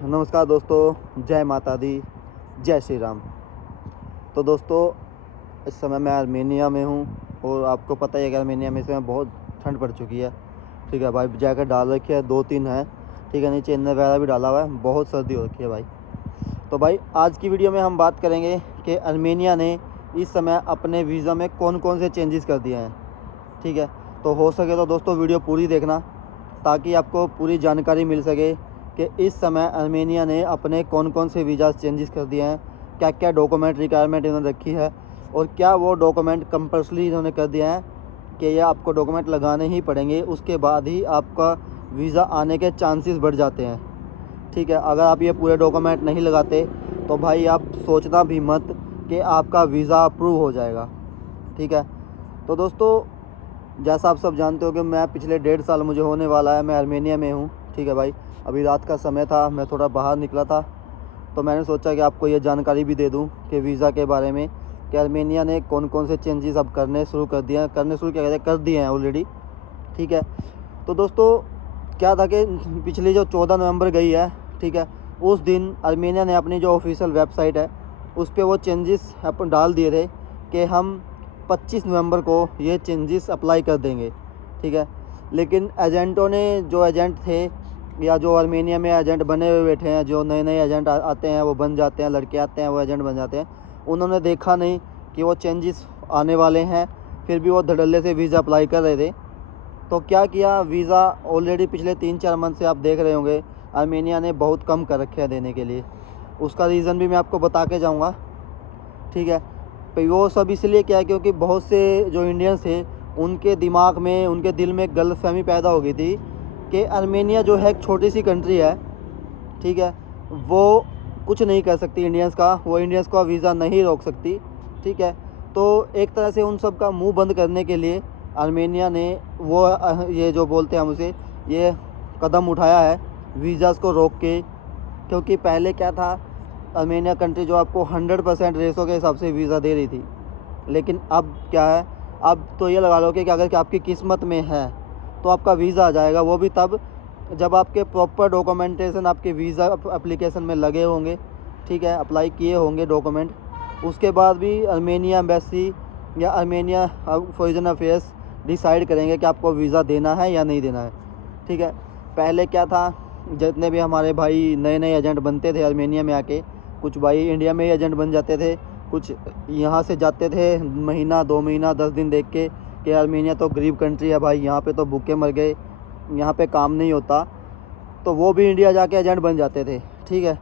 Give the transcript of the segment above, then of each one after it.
नमस्कार दोस्तों, जय माता दी, जय श्री राम। तो दोस्तों, इस समय मैं आर्मेनिया में हूँ और आपको पता ही है कि आर्मेनिया में इस समय बहुत ठंड पड़ चुकी है। ठीक है भाई, जैकेट डाल रखी है, 2-3 है। ठीक है, नीचे इनर वगैरह भी डाला हुआ है, बहुत सर्दी हो रखी है भाई। तो भाई आज की वीडियो में हम बात करेंगे कि आर्मेनिया ने इस समय अपने वीज़ा में कौन कौन से चेंजेस कर दिए हैं। ठीक है, तो हो सके तो दोस्तों वीडियो पूरी देखना ताकि आपको पूरी जानकारी मिल सके कि इस समय आर्मेनिया ने अपने कौन कौन से वीज़ा चेंजेस कर दिए हैं, क्या क्या डॉक्यूमेंट रिक्वायरमेंट इन्होंने रखी है और क्या वो डॉक्यूमेंट कंपल्सरी इन्होंने कर दिए हैं कि ये आपको डॉक्यूमेंट लगाने ही पड़ेंगे, उसके बाद ही आपका वीज़ा आने के चांसेस बढ़ जाते हैं। ठीक है, अगर आप ये पूरे डॉक्यूमेंट नहीं लगाते तो भाई आप सोचना भी मत कि आपका वीज़ा अप्रूव हो जाएगा। ठीक है, तो दोस्तों जैसा आप सब जानते हो कि मैं पिछले 1.5 साल मुझे होने वाला है, मैं आर्मेनिया में हूँ। ठीक है भाई, अभी रात का समय था, मैं थोड़ा बाहर निकला था तो मैंने सोचा कि आपको ये जानकारी भी दे दूँ कि वीज़ा के बारे में कि आर्मेनिया ने कौन कौन से चेंजेस अब करने शुरू कर दिए हैं, कर दिए हैं ऑलरेडी। ठीक है, तो दोस्तों क्या था कि पिछली जो 14 नवंबर गई है, ठीक है, उस दिन आर्मेनिया ने अपनी जो ऑफिशियल वेबसाइट है उस पर वो चेंजेस अपन डाल दिए थे कि हम 25 नवंबर को ये चेंजेस अप्लाई कर देंगे। ठीक है, लेकिन एजेंटों ने, जो एजेंट थे या जो आर्मेनिया में एजेंट बने हुए बैठे हैं, जो नए नए एजेंट आते हैं वो बन जाते हैं, लड़के आते हैं वो एजेंट बन जाते हैं, उन्होंने देखा नहीं कि वो चेंजेस आने वाले हैं, फिर भी वो धड़ल्ले से वीज़ा अप्लाई कर रहे थे। तो क्या किया, वीज़ा ऑलरेडी पिछले 3-4 मंथ से आप देख रहे होंगे आर्मेनिया ने बहुत कम कर रखे हैं देने के लिए। उसका रीज़न भी मैं आपको बता के जाऊँगा। ठीक है, तो वो सब इसलिए क्या है क्योंकि बहुत से जो इंडियंस थे उनके दिमाग में, उनके दिल में गलतफहमी पैदा हो गई थी कि आर्मेनिया जो है एक छोटी सी कंट्री है। ठीक है, वो कुछ नहीं कर सकती इंडियंस का, वो इंडियंस का वीज़ा नहीं रोक सकती। ठीक है, तो एक तरह से उन सब का मुंह बंद करने के लिए आर्मेनिया ने वो ये जो बोलते हैं हम उसे, ये कदम उठाया है वीज़ाज़ को रोक के। क्योंकि पहले क्या था, आर्मेनिया कंट्री जो आपको 100% रेसो के हिसाब से वीज़ा दे रही थी, लेकिन अब क्या है, अब तो ये लगा लो कि अगर आपकी किस्मत में है तो आपका वीज़ा आ जाएगा, वो भी तब जब आपके प्रॉपर डॉक्यूमेंटेशन आपके वीज़ा एप्लीकेशन में लगे होंगे। ठीक है, अप्लाई किए होंगे डॉक्यूमेंट, उसके बाद भी आर्मेनिया एम्बेसी या आर्मेनिया फॉरेन अफेयर्स डिसाइड करेंगे कि आपको वीज़ा देना है या नहीं देना है। ठीक है, पहले क्या था, जितने भी हमारे भाई नए नए एजेंट बनते थे आर्मेनिया में आके, कुछ भाई इंडिया में ही एजेंट बन जाते थे, कुछ यहाँ से जाते थे महीना 2 महीना 10 दिन देख के कि आर्मेनिया तो गरीब कंट्री है भाई, यहाँ पे तो भूखे मर गए, यहाँ पे काम नहीं होता, तो वो भी इंडिया जाके एजेंट बन जाते थे। ठीक है,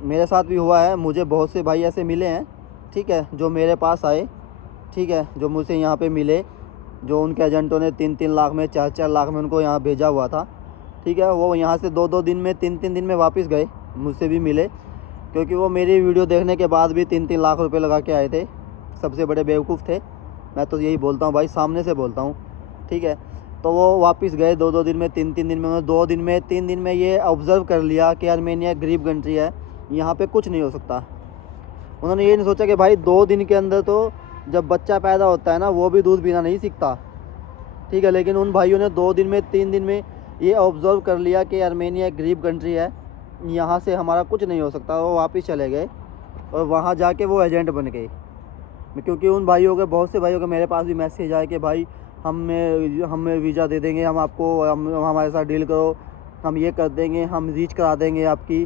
मेरे साथ भी हुआ है, मुझे बहुत से भाई ऐसे मिले हैं। ठीक है, जो मेरे पास आए, ठीक है, जो मुझसे यहाँ पे मिले, जो उनके एजेंटों ने 3-3 लाख में, 4-4 लाख में उनको यहाँ भेजा हुआ था। ठीक है, वो यहाँ से 2-2 दिन में, 3-3 दिन में वापस गए, मुझसे भी मिले, क्योंकि वो मेरी वीडियो देखने के बाद भी 3-3 लाख रुपए लगा के आए थे। सबसे बड़े बेवकूफ़ थे, मैं तो यही बोलता हूँ भाई, सामने से बोलता हूँ। ठीक है, तो वो वापस गए 2-2 दिन में, 3-3 दिन में। उन्होंने 2 दिन में, 3 दिन में ये ऑब्ज़र्व कर लिया कि आर्मेनिया गरीब कंट्री है, यहाँ पे कुछ नहीं हो सकता। उन्होंने ये नहीं सोचा कि भाई 2 दिन के अंदर तो जब बच्चा पैदा होता है ना, वो भी दूध पीना नहीं सीखता। ठीक है, लेकिन उन भाइयों ने 2 दिन में, 3 दिन में ये ऑब्ज़र्व कर लिया कि आर्मेनिया एक गरीब कंट्री है, यहाँ से हमारा कुछ नहीं हो सकता। वो वापस चले गए और वहाँ जाके वो एजेंट बन गए। क्योंकि उन भाइयों के, बहुत से भाइयों के मेरे पास भी मैसेज आए कि भाई हमें वीज़ा दे देंगे, हम आपको, हम हमारे साथ डील करो, हम ये कर देंगे, हम रीच करा देंगे आपकी।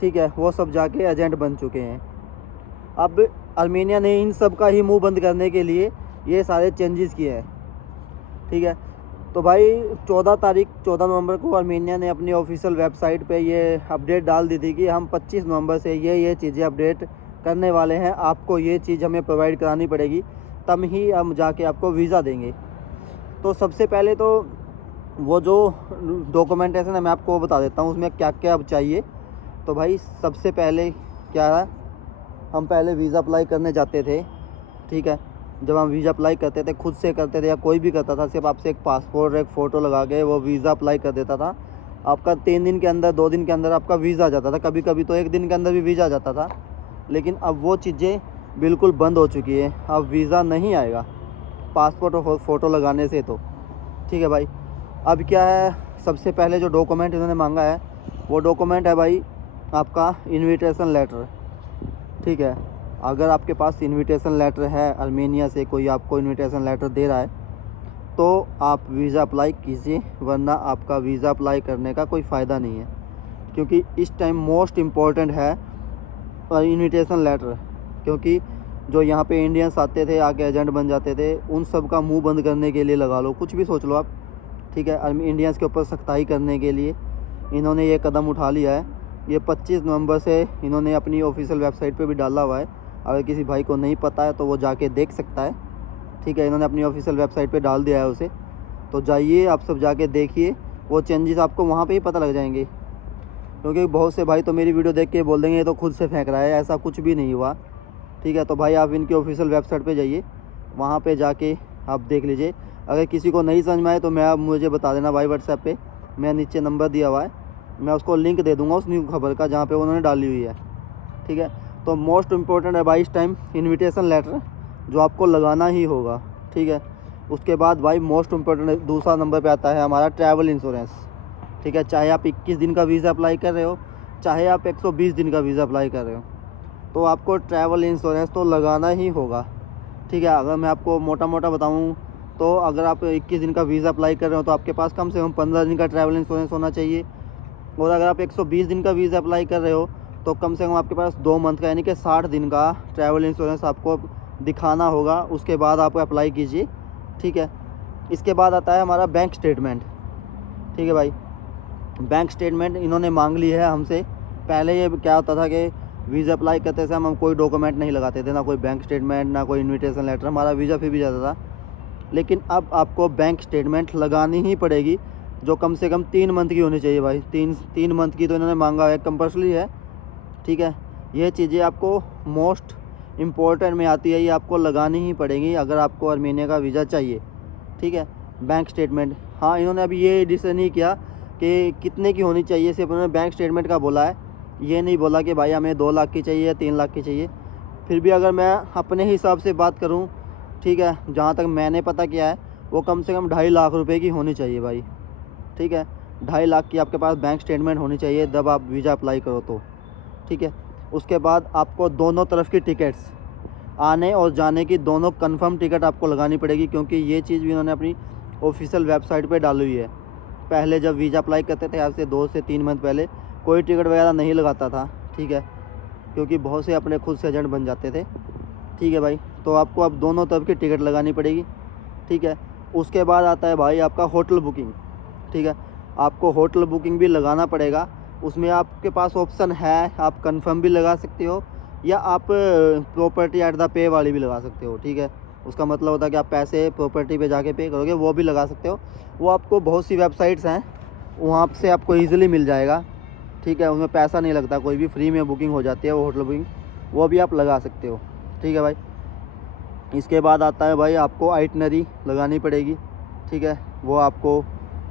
ठीक है, वो सब जाके एजेंट बन चुके हैं। अब आर्मेनिया ने इन सब का ही मुंह बंद करने के लिए ये सारे चेंजेस किए हैं। ठीक है, तो भाई 14 नवंबर को आर्मेनिया ने अपनी ऑफिशियल वेबसाइट पे ये अपडेट डाल दी थी कि हम 25 नवंबर से ये चीज़ें अपडेट करने वाले हैं, आपको ये चीज़ हमें प्रोवाइड करानी पड़ेगी, तब ही हम जाके आपको वीज़ा देंगे। तो सबसे पहले तो वो जो डॉक्यूमेंटेशन है मैं आपको बता देता हूँ उसमें क्या क्या चाहिए। तो भाई सबसे पहले क्या है, हम पहले वीज़ा अप्लाई करने जाते थे। ठीक है, जब हम वीज़ा अप्लाई करते थे, खुद से करते थे या कोई भी करता था, सिर्फ आपसे एक पासपोर्ट, एक फ़ोटो लगा के वो वीज़ा अप्लाई कर देता था। आपका 3 दिन के अंदर, 2 दिन के अंदर आपका वीज़ा आ जाता था, कभी कभी तो 1 दिन के अंदर भी वीज़ा आ जाता था। लेकिन अब वो चीज़ें बिल्कुल बंद हो चुकी है, अब वीज़ा नहीं आएगा पासपोर्ट और फ़ोटो लगाने से। तो ठीक है भाई, अब क्या है, सबसे पहले जो डॉक्यूमेंट इन्होंने मांगा है वो डॉक्यूमेंट है भाई आपका इनविटेशन लेटर, ठीक है। अगर आपके पास इनविटेशन लेटर है, आर्मेनिया से कोई आपको इनविटेशन लेटर दे रहा है, तो आप वीज़ा अप्लाई कीजिए, वरना आपका वीज़ा अप्लाई करने का कोई फ़ायदा नहीं है। क्योंकि इस टाइम मोस्ट इम्पॉर्टेंट है इनविटेशन लेटर, क्योंकि जो यहाँ पे इंडियंस आते थे, आके एजेंट बन जाते थे, उन सब का मुंह बंद करने के लिए लगा लो, कुछ भी सोच लो आप, ठीक है। इंडियंस के ऊपर सख्ताई करने के लिए इन्होंने ये कदम उठा लिया है। ये 25 नवंबर से इन्होंने अपनी ऑफिशियल वेबसाइट पे भी डाला हुआ है। अगर किसी भाई को नहीं पता है तो वो जाके देख सकता है, ठीक है। इन्होंने अपनी ऑफिशियल वेबसाइट पे डाल दिया है उसे, तो जाइए आप सब जाके देखिए, वो चेंजेस आपको वहाँ पे ही पता लग जाएंगे। क्योंकि बहुत से भाई तो मेरी वीडियो देख के बोल देंगे ये तो खुद से फेंक रहा है, ऐसा कुछ भी नहीं हुआ, ठीक है। तो भाई आप इनकी ऑफिशियल वेबसाइट पे जाइए, वहाँ पे जाके आप देख लीजिए। अगर किसी को नहीं समझ में आए तो मैं आप मुझे बता देना भाई व्हाट्सएप पे, मैं नीचे नंबर दिया हुआ है, मैं उसको लिंक दे दूँगा उस न्यूज़ खबर का जहाँ पे उन्होंने डाली हुई है, ठीक है। तो मोस्ट इम्पोर्टेंट है भाई इस टाइम इन्विटेशन लेटर, जो आपको लगाना ही होगा, ठीक है। उसके बाद भाई मोस्ट इम्पोर्टेंट दूसरा नंबर पे आता है हमारा ट्रैवल इंश्योरेंस, ठीक है। चाहे आप 21 दिन का वीज़ा अप्लाई कर रहे हो, चाहे आप 120 दिन का वीज़ा अप्लाई कर रहे हो, तो आपको ट्रैवल इंश्योरेंस तो लगाना ही होगा, ठीक है। अगर मैं आपको मोटा मोटा बताऊं तो अगर आप 21 दिन का वीज़ा अप्लाई कर रहे हो तो आपके पास कम से कम 15 दिन का ट्रैवल इंश्योरेंस होना चाहिए। और अगर आप 120 दिन का वीज़ा अप्लाई कर रहे हो तो कम से कम आपके पास 2 मंथ का, यानी कि 60 दिन का ट्रैवल इंश्योरेंस आपको दिखाना होगा। उसके बाद आप अप्लाई कीजिए, ठीक है। इसके बाद आता है हमारा बैंक स्टेटमेंट, ठीक है भाई। बैंक स्टेटमेंट इन्होंने मांग ली है हमसे। पहले ये क्या होता था कि वीज़ा अप्लाई करते समय हम कोई डॉक्यूमेंट नहीं लगाते थे, ना कोई बैंक स्टेटमेंट, ना कोई इनविटेशन लेटर, हमारा वीज़ा फिर भी जाता था। लेकिन अब आपको बैंक स्टेटमेंट लगानी ही पड़ेगी, जो कम से कम 3 मंथ की होनी चाहिए भाई। तीन मंथ की तो इन्होंने मांगा है, कंपल्सरी है, ठीक है। ये चीज़ें आपको मोस्ट इम्पोर्टेंट में आती है, ये आपको लगानी ही पड़ेगी अगर आपको आर्मेनिया का वीज़ा चाहिए, ठीक है। बैंक स्टेटमेंट, हाँ इन्होंने अभी ये डिसीजन नहीं किया कि कितने की होनी चाहिए, सिर्फ उन्होंने बैंक स्टेटमेंट का बोला है। ये नहीं बोला कि भाई हमें 2 लाख की चाहिए या 3 लाख की चाहिए। फिर भी अगर मैं अपने हिसाब से बात करूं, ठीक है, जहां तक मैंने पता किया है, वो कम से कम 2.5 लाख रुपए की होनी चाहिए भाई, ठीक है। 2.5 लाख की आपके पास बैंक स्टेटमेंट होनी चाहिए जब आप वीज़ा अप्लाई करो तो, ठीक है। उसके बाद आपको दोनों तरफ की टिकट्स, आने और जाने की दोनों कन्फर्म टिकट आपको लगानी पड़ेगी, क्योंकि ये चीज़ भी उन्होंने अपनी ऑफिशियल वेबसाइट पर डाली हुई है। पहले जब वीज़ा अप्लाई करते थे आज से 2 से 3 मंथ पहले कोई टिकट वगैरह नहीं लगाता था, ठीक है, क्योंकि बहुत से अपने खुद से एजेंट बन जाते थे, ठीक है भाई। तो आपको अब दोनों तरफ की टिकट लगानी पड़ेगी, ठीक है। उसके बाद आता है भाई आपका होटल बुकिंग, ठीक है। आपको होटल बुकिंग भी लगाना पड़ेगा। उसमें आपके पास ऑप्शन है, आप कंफर्म भी लगा सकते हो या आप प्रॉपर्टी एट द पे वाली भी लगा सकते हो, ठीक है। उसका मतलब होता है कि आप पैसे प्रॉपर्टी पे जाके पे करोगे, वो भी लगा सकते हो। वो आपको बहुत सी वेबसाइट्स हैं, वहाँ से आपको ईज़िली मिल जाएगा, ठीक है। उसमें पैसा नहीं लगता, कोई भी फ्री में बुकिंग हो जाती है वो होटल बुकिंग, वो भी आप लगा सकते हो, ठीक है भाई। इसके बाद आता है भाई आपको आइटनरी लगानी पड़ेगी, ठीक है। वो आपको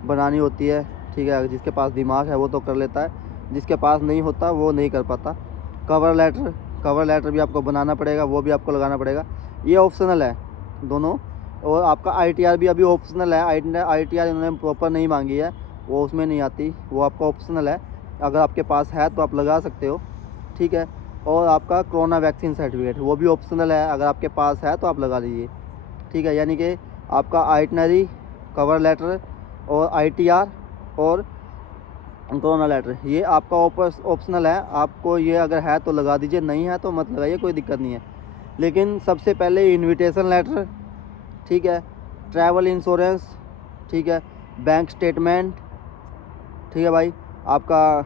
बनानी होती है, ठीक है। जिसके पास दिमाग है वो तो कर लेता है, जिसके पास नहीं होता वो नहीं कर पाता। कवर लेटर भी आपको बनाना पड़ेगा, वो भी आपको लगाना पड़ेगा। ये ऑप्शनल है दोनों। और आपका ITR भी अभी ऑप्शनल है। ITR इन्होंने प्रॉपर नहीं मांगी है, वो उसमें नहीं आती, वो आपका ऑप्शनल है। अगर आपके पास है तो आप लगा सकते हो, ठीक है। और आपका कोरोना वैक्सीन सर्टिफिकेट, वो भी ऑप्शनल है, अगर आपके पास है तो आप लगा लीजिए, ठीक है। यानी कि आपका आइटनरी, कवर लेटर और ITR और कोरोना लेटर, ये आपका ऑप्शनल है। आपको ये अगर है तो लगा दीजिए, नहीं है तो मत लगाइए, कोई दिक्कत नहीं है। लेकिन सबसे पहले इनविटेशन लेटर, ठीक है, ट्रैवल इंश्योरेंस, ठीक है, बैंक स्टेटमेंट, ठीक है भाई, आपका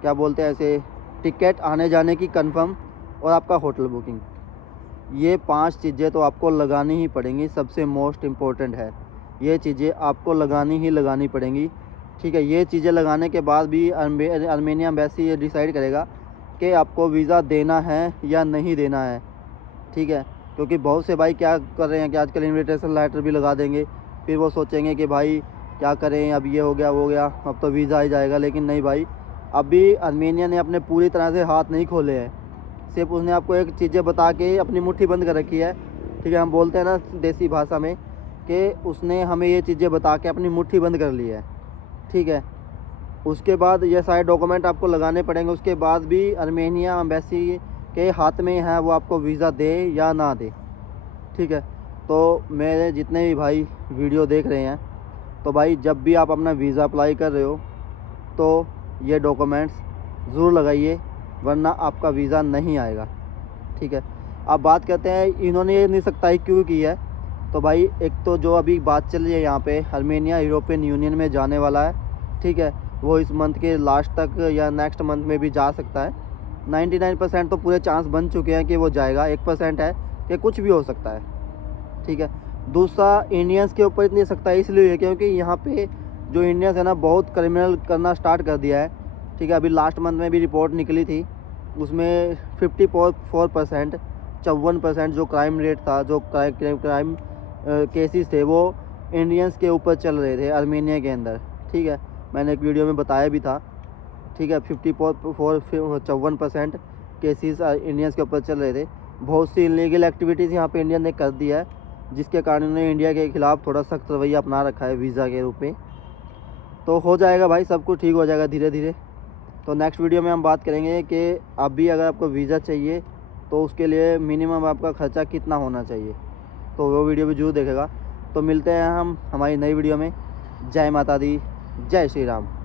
क्या बोलते हैं ऐसे टिकट आने जाने की कंफर्म, और आपका होटल बुकिंग, ये 5 चीज़ें तो आपको लगानी ही पड़ेंगी। सबसे मोस्ट इम्पोर्टेंट है, ये चीज़ें आपको लगानी ही लगानी पड़ेंगी, ठीक है। ये चीज़ें लगाने के बाद भी आर्मेनिया एम्बेसी ये डिसाइड करेगा कि आपको वीज़ा देना है या नहीं देना है, ठीक है। क्योंकि बहुत से भाई क्या कर रहे हैं कि आजकल इनविटेशन लेटर भी लगा देंगे, फिर वो सोचेंगे कि भाई क्या करें, अब ये हो गया वो हो गया, अब तो वीज़ा आ जाएगा। लेकिन नहीं भाई, अभी आर्मेनिया ने अपने पूरी तरह से हाथ नहीं खोले हैं। सिर्फ उसने आपको एक चीज़ें बता के अपनी मुट्ठी बंद कर रखी है, ठीक है। हम बोलते हैं ना देसी भाषा में कि उसने हमें ये चीज़ें बता के अपनी मुट्ठी बंद कर ली है, ठीक है। उसके बाद ये सारे डॉक्यूमेंट आपको लगाने पड़ेंगे। उसके बाद भी आर्मेनिया एम्बेसी के हाथ में है वो आपको वीज़ा दे या ना दे, ठीक है। तो मेरे जितने भी भाई वीडियो देख रहे हैं, तो भाई जब भी आप अपना वीज़ा अप्लाई कर रहे हो तो ये डॉक्यूमेंट्स ज़रूर लगाइए, वरना आपका वीज़ा नहीं आएगा, ठीक है। अब बात करते हैं इन्होंने ये नहीं सख्ताई क्यों की है। तो भाई एक तो जो अभी बात चल रही है यहाँ पे, आर्मेनिया यूरोपियन यूनियन में जाने वाला है, ठीक है। वो इस मंथ के लास्ट तक या नेक्स्ट मंथ में भी जा सकता है। 99% तो पूरे चांस बन चुके हैं कि वो जाएगा, 1% है कि कुछ भी हो सकता है, ठीक है। दूसरा, इंडियंस के ऊपर इतनी सख्ताई इसलिए है क्योंकि यहाँ पे जो इंडियंस है ना बहुत क्रिमिनल करना स्टार्ट कर दिया है, ठीक है। अभी लास्ट मंथ में भी रिपोर्ट निकली थी, उसमें 54% 54% जो क्राइम रेट था, जो क्राइम केसेस थे वो इंडियंस के ऊपर चल रहे थे आर्मेनिया के अंदर, ठीक है। मैंने एक वीडियो में बताया भी था, ठीक है। 54% केसेस इंडियंस के ऊपर चल रहे थे। बहुत सी इलीगल एक्टिविटीज़ यहाँ पे इंडियन ने कर दिया है, जिसके कारण उन्होंने इंडिया के खिलाफ़ थोड़ा सख्त रवैया अपना रखा है वीज़ा के रूप में। तो हो जाएगा भाई, सब कुछ ठीक हो जाएगा धीरे धीरे। तो नेक्स्ट वीडियो में हम बात करेंगे कि अभी अगर आपको वीज़ा चाहिए तो उसके लिए मिनिमम आपका ख़र्चा कितना होना चाहिए, तो वो वीडियो भी जरूर देखेगा। तो मिलते हैं हम हमारी नई वीडियो में। जय माता दी, जय श्री राम।